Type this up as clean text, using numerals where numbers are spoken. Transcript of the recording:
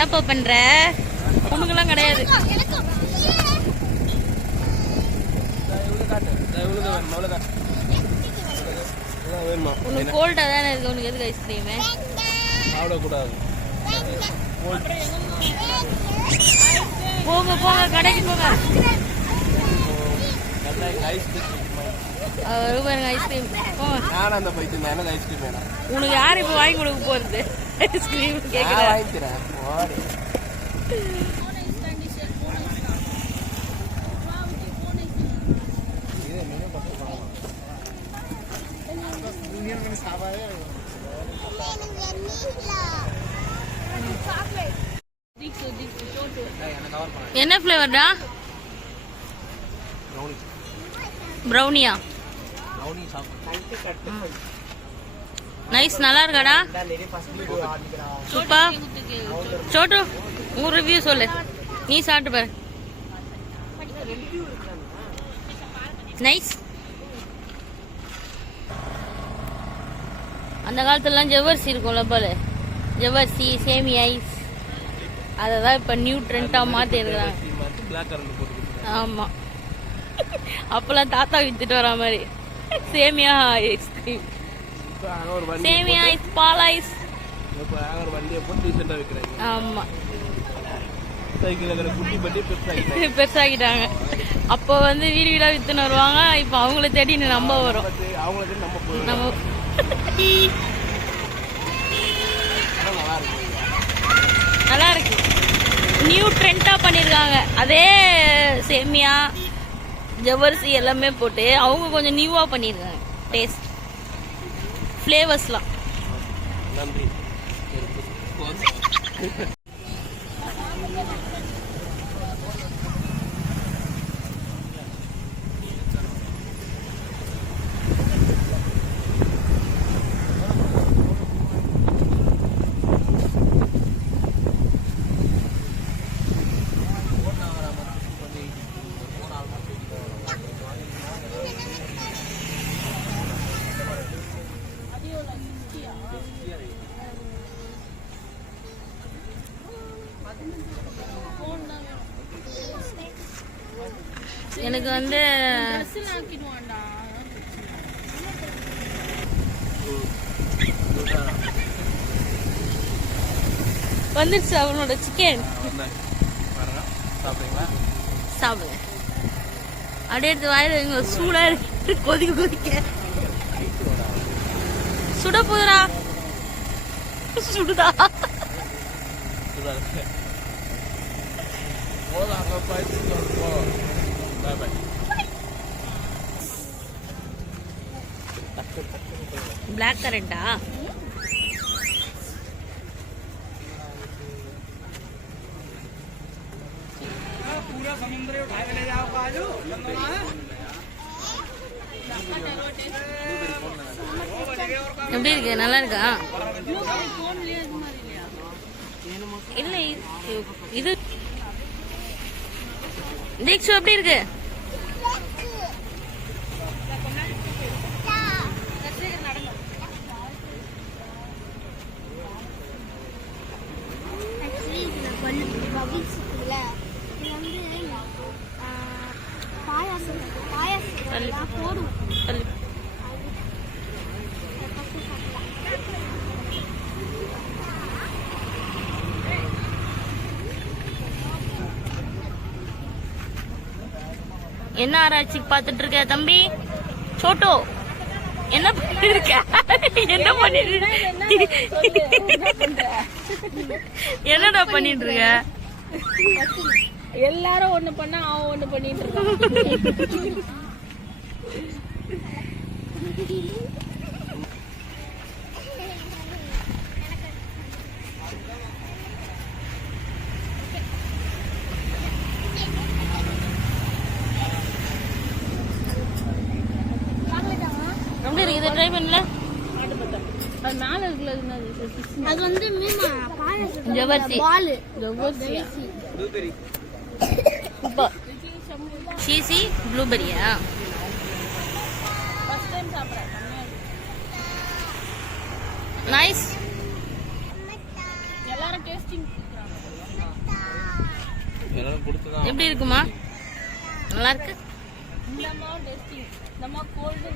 என்னப்பா பண்ற? உனக்குலாம் கிடையாது. உனக்கு கோல்டா தானே இருக்கு, உனக்கு எதுக்கு ஐஸ்கிரீமு? போங்க போங்க கடைக்கு போங்க. ஐஸ்கிரீம் உனக்கு யாரு இப்ப வாங்கி கொடுக்க போறது? ஐஸ்கிரீம் கேக்குறேன். என்ன ஃப்ளேவர்டா? ப்ரௌனியா? நைஸ், நல்லா இருக்காடா? சூப்பர். சோட்டு உன் ரிவ்யூ சொல்லு, நீ சாப்பிட்டு பாரு. நைஸ். அந்த காலத்துலலாம் ஜவ்வரிசி இருக்கும்ல போல, ஜவ்வரிசி சேமியா ஐஸ், அதை தான் இப்போ நியூ ட்ரெண்டாக மாற்றிருக்கிறாங்க. ஆமாம், அப்போல்லாம் தாத்தா வித்துட்டு வர மாதிரி சேமியா ஐஸ்கிரீம், சேமியா ஐஸ், பால் ஐஸ். ஆமாம், பெருசாகிட்டாங்க. அப்போ வந்து வீடு வீடாக வித்துன்னு வருவாங்க, இப்போ அவங்கள தேடி நம்ம வரும். நம்ம நல்லா இருக்கு, நியூ ட்ரெண்டா பண்ணிருக்காங்க. அதே சேமியா ஜவ்வரிசி எல்லாமே போட்டு அவங்க கொஞ்சம் நியூவா பண்ணிருக்காங்க. டேஸ்ட் ஃப்ளேவர்ஸ்லாம். எனக்கு வந்து வந்துருச்சு அவனோட சிக்கன். சாப்பிடுங்க, அப்படியே எடுத்து வாயில சூடா கொதிக்க கொதிக்க சுட போதுரா. சுடுதா? பிளாக் கரண்டா? पूरा समुद्र उठा के ले जाओ काजू। எப்படி இருக்கு? நல்லா இருக்கா? இல்ல இது தீக்ஷு எப்படி இருக்கு? என்ன ஆராய்ச்சி பார்த்துட்டு இருக்க தம்பி? சோட்டோ என்ன பண்ணிட்டு இருக்க? என்ன பண்ணிட்டு என்னடா பண்ணிட்டு இருக்க? எல்லாரும் ஒண்ணு பண்ணா அவன் ஒண்ணு பண்ணிட்டு இருக்கான். எப்படி இருக்கு? இதை ட்ரை பண்ணல? அது மேல இருக்குல்ல, அது வந்து மீமா பாயாசம் ஜவ்வரிசி. பால் ஜவ்வரிசியா? Blueberry super. சீசி ப்ளூபெரியா? ஃபர்ஸ்ட் டைம் சாப்பிடுறேன். நைஸ். எல்லாரும் டேஸ்டிங் கொடுக்குறாங்க. எல்லாரும் கொடுத்துதான் எப்படி இருக்குமா? நல்லா இருக்கு. இந்தம்மா டெஸ்டிங் நம்ம கோல்டு